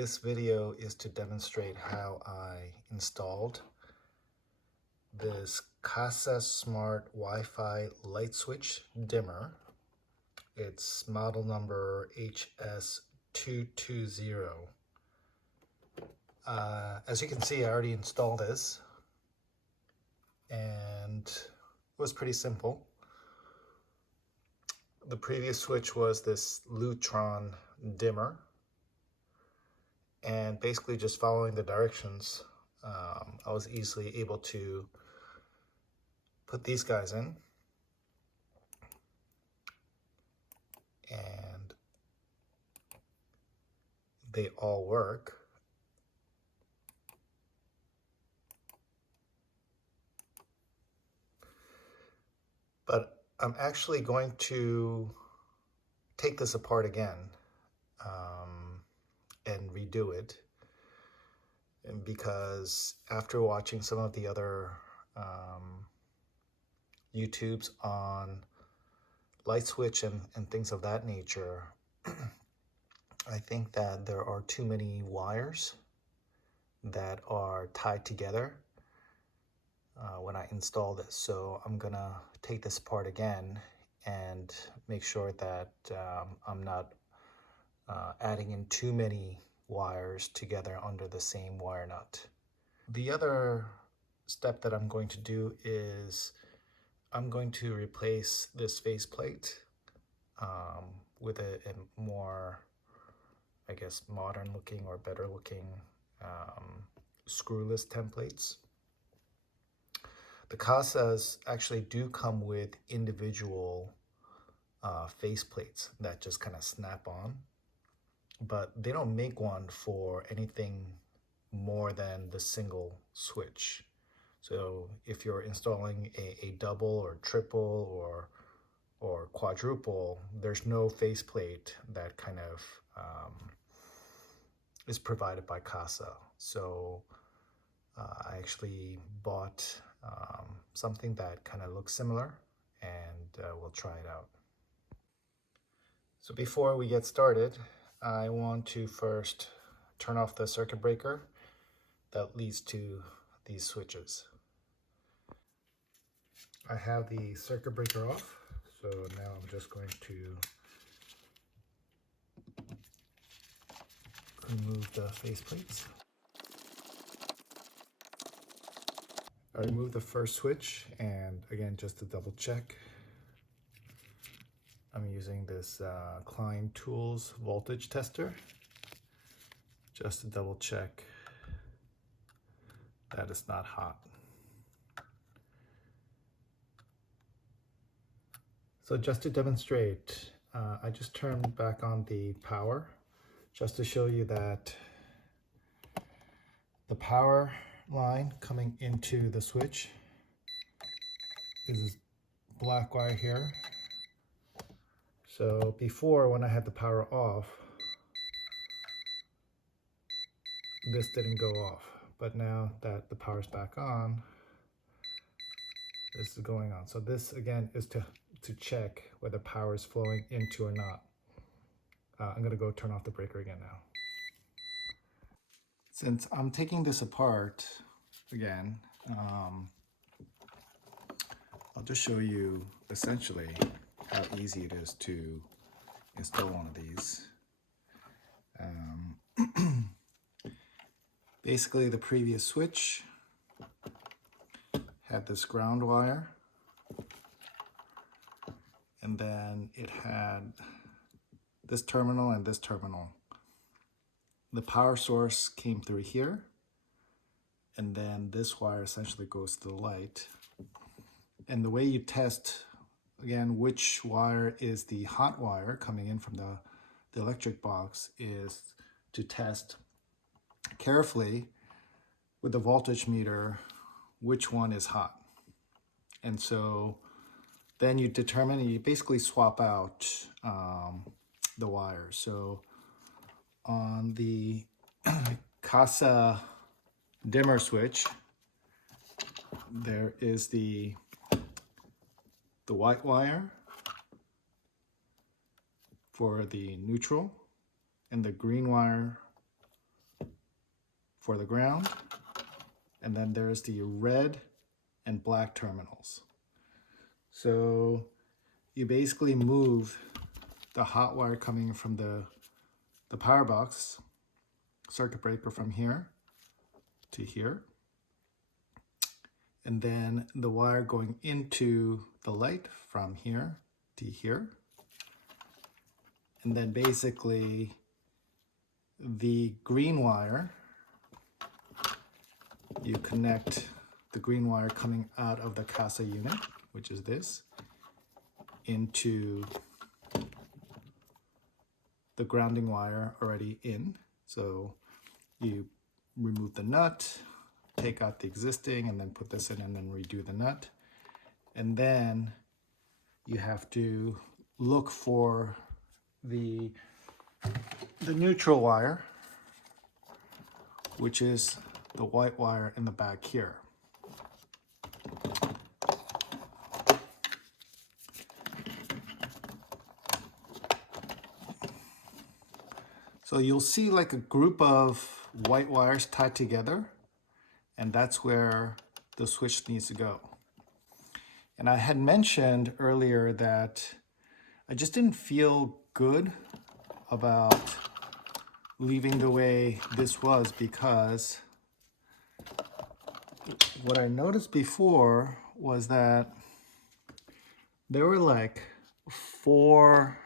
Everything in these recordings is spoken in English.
This video is to demonstrate how I installed this Kasa Smart Wi-Fi light switch dimmer. It's model number HS220. As you can see, I already installed this and it was pretty simple. The previous switch was this Lutron dimmer, and basically just following the directions, I was easily able to put these guys in, and they all work. But I'm actually going to take this apart again and redo it, and because after watching some of the other YouTubes on light switch and things of that nature, I think that there are too many wires that are tied together when I install this. So I'm gonna take this apart again and make sure that I'm not adding in too many wires together under the same wire nut. The other step that I'm going to do is I'm going to replace this faceplate with a more, I guess, modern looking or better looking screwless templates. The Kasas actually do come with individual faceplates that just kind of snap on, but they don't make one for anything more than the single switch. So if you're installing a double or triple or quadruple, there's no faceplate that kind of is provided by Kasa. So I actually bought something that kind of looks similar, and we'll try it out. So before we get started, I want to first turn off the circuit breaker that leads to these switches. I have the circuit breaker off, so now I'm just going to remove the faceplates. I removed the first switch, and again, just to double check, I'm using this Klein Tools voltage tester just to double check that it's not hot. So just to demonstrate, I just turned back on the power just to show you that the power line coming into the switch is this black wire here. So before, when I had the power off, this didn't go off, but now that the power's back on, this is going on. So this again is to check whether power is flowing into or not. I'm gonna go turn off the breaker again now. Since I'm taking this apart again, I'll just show you essentially how easy it is to install one of these. Basically, the previous switch had this ground wire, and then it had this terminal and this terminal. The power source came through here, and then this wire essentially goes to the light. And the way you test, again, which wire is the hot wire coming in from the electric box is to test carefully with the voltage meter which one is hot. And so then you determine, you basically swap out the wires. So on the Kasa dimmer switch, there is the white wire for the neutral and the green wire for the ground, and then there's the red and black terminals. So you basically move the hot wire coming from the power box circuit breaker from here to here, and then the wire going into the light from here to here, and then basically the green wire, you connect the green wire coming out of the Kasa unit, which is this, into the grounding wire already in. So you remove the nut, take out the existing, and then put this in and then redo the nut. And then you have to look for the neutral wire, which is the white wire in the back here. So you'll see like a group of white wires tied together, and that's where the switch needs to go. And I had mentioned earlier that I just didn't feel good about leaving the way this was, because what I noticed before was that there were like four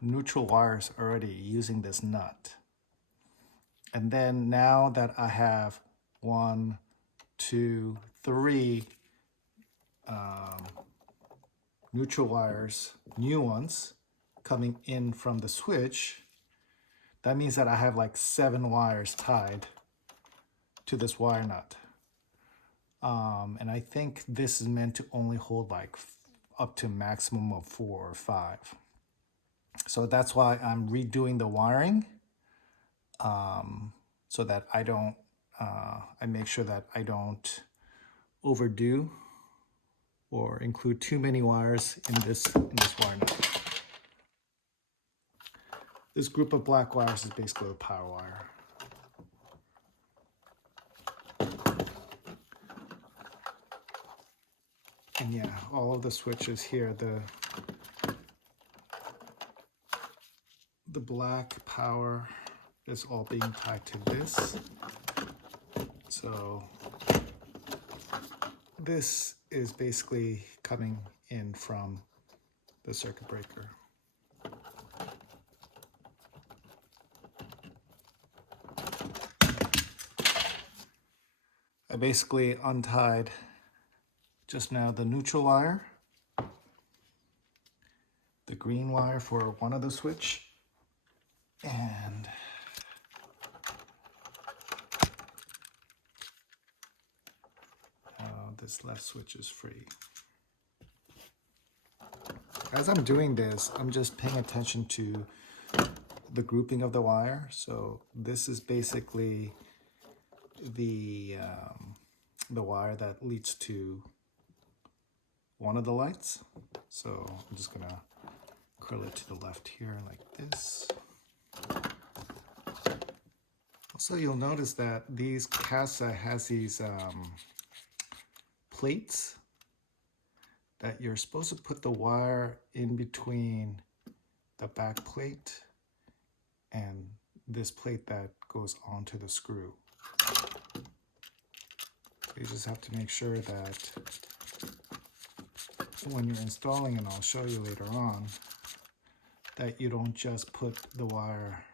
neutral wires already using this nut. And then now that I have 1, 2, 3 neutral wires, new ones, coming in from the switch, that means that I have like 7 wires tied to this wire nut. And I think this is meant to only hold like up to maximum of 4 or 5. So that's why I'm redoing the wiring, so that I don't, I make sure that I don't overdo or include too many wires in this wire nut. This group of black wires is basically a power wire. And yeah, all of the switches here, the black power is all being tied to this. So this is basically coming in from the circuit breaker. I basically untied just now the neutral wire, the green wire for one of the switch, and this left switch is free. As I'm doing this, I'm just paying attention to the grouping of the wire. So this is basically the wire that leads to one of the lights. So I'm just gonna curl it to the left here like this. Also, you'll notice that these Kasa has these plates that you're supposed to put the wire in between the back plate and this plate that goes onto the screw. You just have to make sure that when you're installing, and I'll show you later on, that you don't just put the wire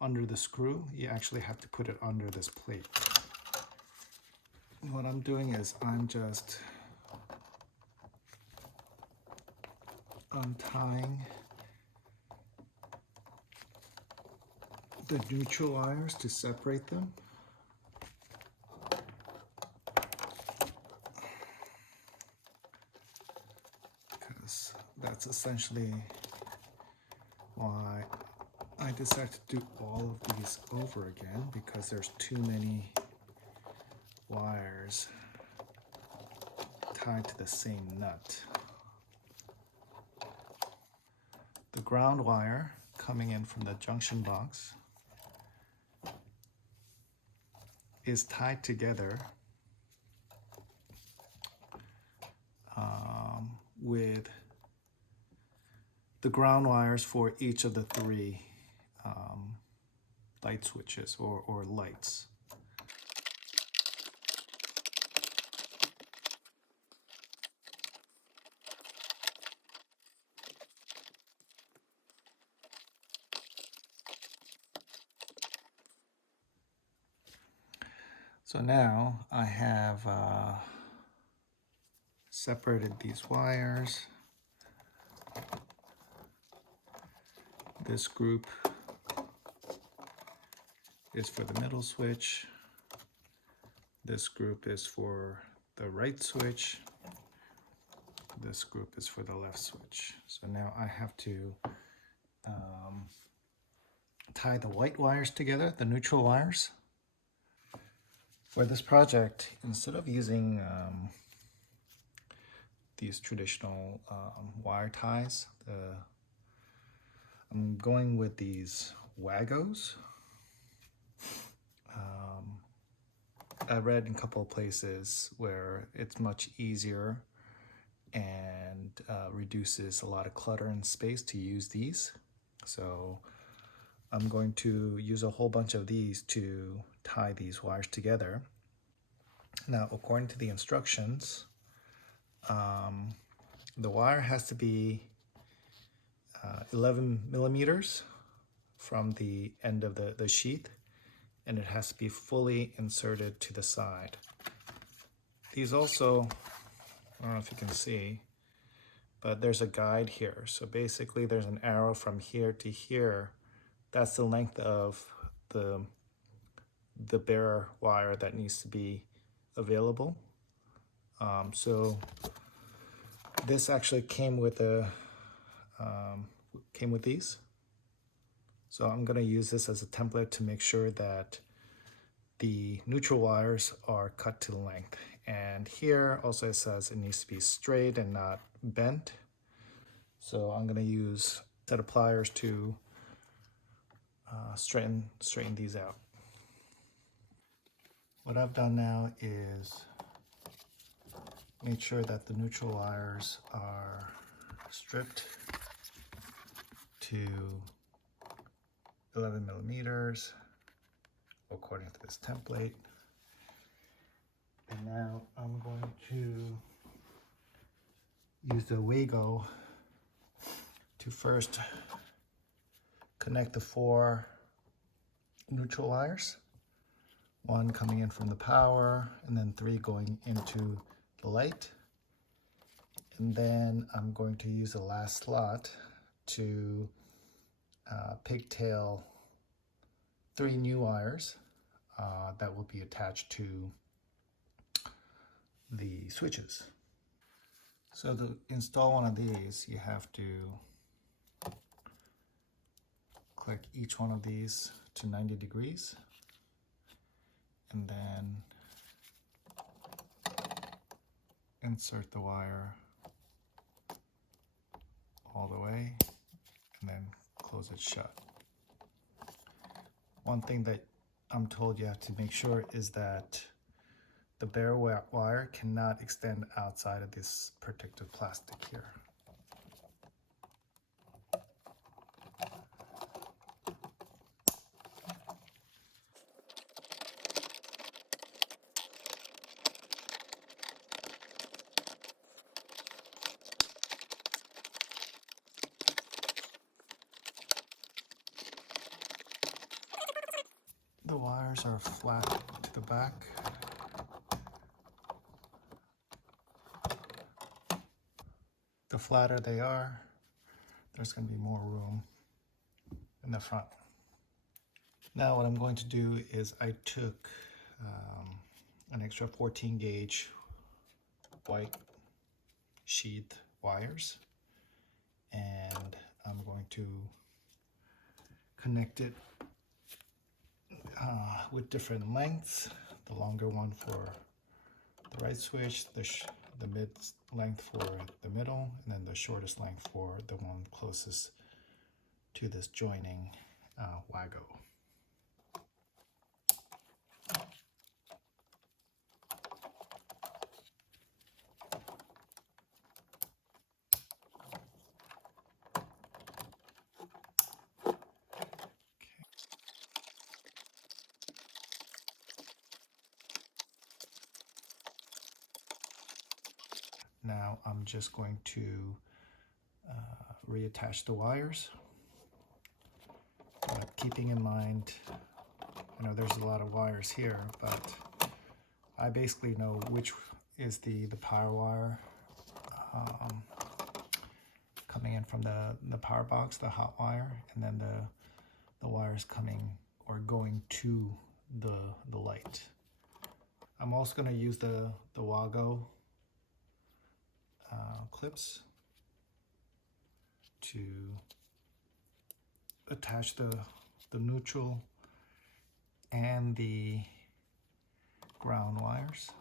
under the screw. You actually have to put it under this plate. What I'm doing is I'm just untying the neutral wires to separate them. Because that's essentially why I decided to do all of these over again, because there's too many wires tied to the same nut. The ground wire coming in from the junction box is tied together with the ground wires for each of the three light switches or lights. So now I have separated these wires. This group is for the middle switch. This group is for the right switch. This group is for the left switch. So now I have to tie the white wires together, the neutral wires. For this project, instead of using these traditional wire ties, I'm going with these Wagos. I read in a couple of places where it's much easier and reduces a lot of clutter and space to use these. So I'm going to use a whole bunch of these to tie these wires together. Now, according to the instructions, the wire has to be 11 millimeters from the end of the sheath, and it has to be fully inserted to the side. These also, I don't know if you can see, but there's a guide here. So basically there's an arrow from here to here. That's the length of the bare wire that needs to be available. So this actually came with these. So I'm going to use this as a template to make sure that the neutral wires are cut to length. And here also it says it needs to be straight and not bent. So I'm going to use a set of pliers to straighten these out. What I've done now is make sure that the neutral wires are stripped to 11 millimeters according to this template. And now I'm going to use the Wago to first connect the 4 neutral wires, 1 coming in from the power and then 3 going into the light. And then I'm going to use the last slot to pigtail 3 new wires that will be attached to the switches. So to install one of these, you have to click each one of these to 90 degrees and then insert the wire all the way and then close it shut. One thing that I'm told you have to make sure is that the bare wire cannot extend outside of this protective plastic here. The wires are flat to the back. The flatter they are, there's going to be more room in the front. Now what I'm going to do is I took an extra 14 gauge white sheath wires and I'm going to connect it with different lengths. The longer one for the right switch, the mid length for the middle, and then the shortest length for the one closest to this joining WAGO. Now I'm just going to reattach the wires, but keeping in mind, I know there's a lot of wires here, but I basically know which is the power wire coming in from the power box, the hot wire, and then the wires coming or going to the light. I'm also going to use the WAGO clips to attach the neutral and the ground wires.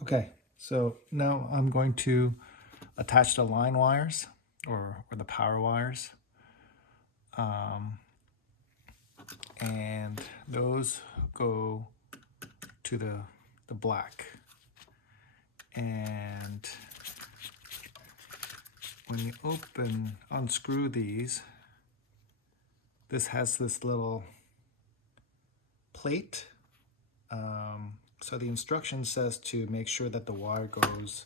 Okay, so now I'm going to attach the line wires or the power wires. And those go to the black. And when you unscrew these, this has this little plate. So the instruction says to make sure that the wire goes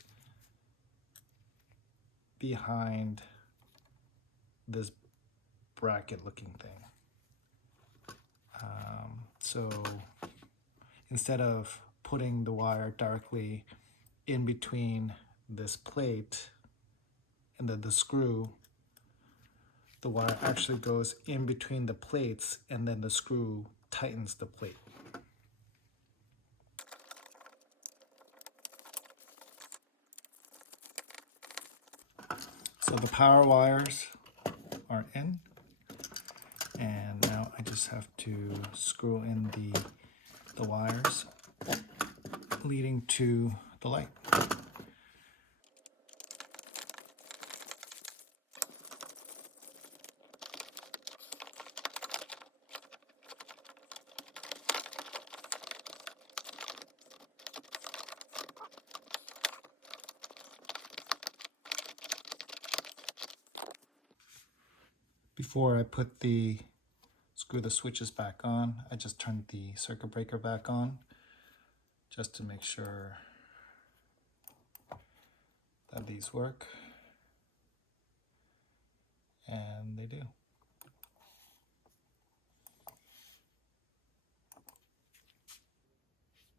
behind this bracket looking thing. So instead of putting the wire directly in between this plate and the screw, the wire actually goes in between the plates and then the screw tightens the plate. So the power wires are in, and now I just have to screw in the wires leading to the light. Before I screw the switches back on, I just turned the circuit breaker back on just to make sure that these work, and they do.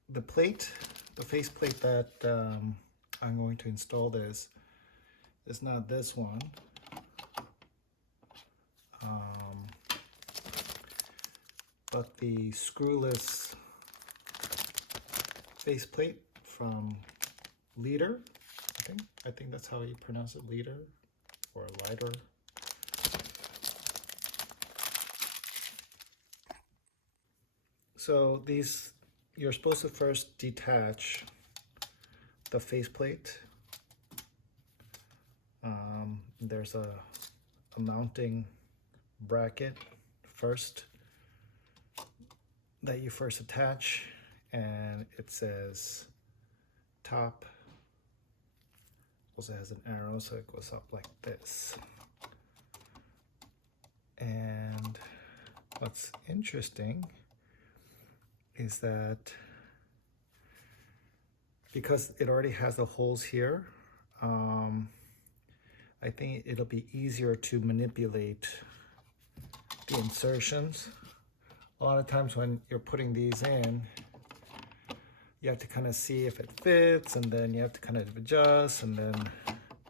The plate, the face plate that I'm going to install this is not this one. But the screwless faceplate from Leader, I think that's how you pronounce it, Leader or Lighter. So you're supposed to first detach the faceplate There's a mounting bracket first that you first attach, and it says top. Also has an arrow, so it goes up like this. And what's interesting is that because it already has the holes here, I think it'll be easier to manipulate the insertions. A lot of times when you're putting these in, you have to kind of see if it fits, and then you have to kind of adjust, and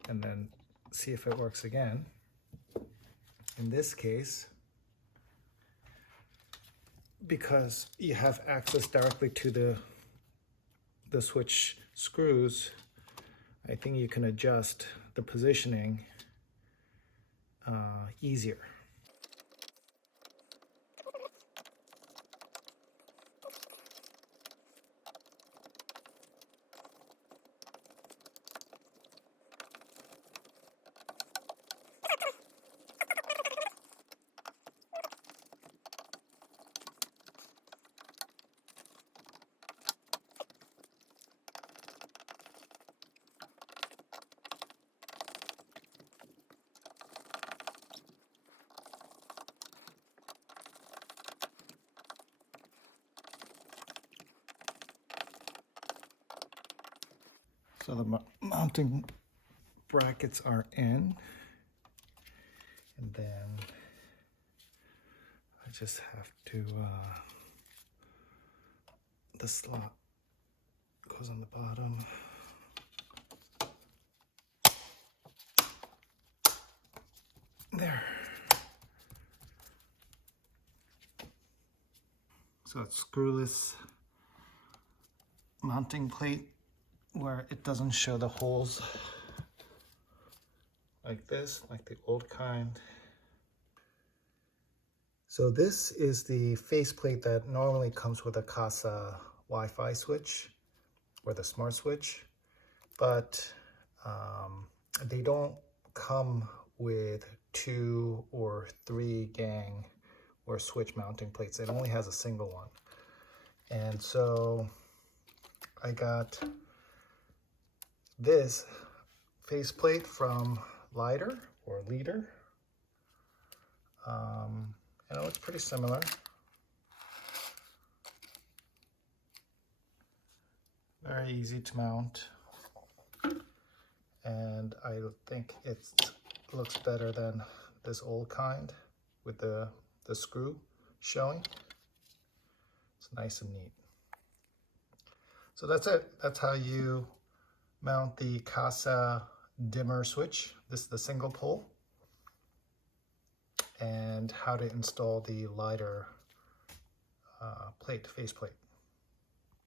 then see if it works again. In this case, because you have access directly to the switch screws, I think you can adjust the positioning easier. So the mounting brackets are in, and then I just have to, the slot goes on the bottom. There. So it's screwless mounting plate where it doesn't show the holes like this, like the old kind. So this is the faceplate that normally comes with a Kasa Wi-Fi switch or the smart switch, but they don't come with 2 or 3 gang or switch mounting plates. It only has a single one. And so I got this faceplate from Leader. And it looks pretty similar. Very easy to mount. And I think it looks better than this old kind with the screw showing. It's nice and neat. So that's it. That's how you mount the Kasa dimmer switch. This is the single pole. And how to install the lighter plate, faceplate.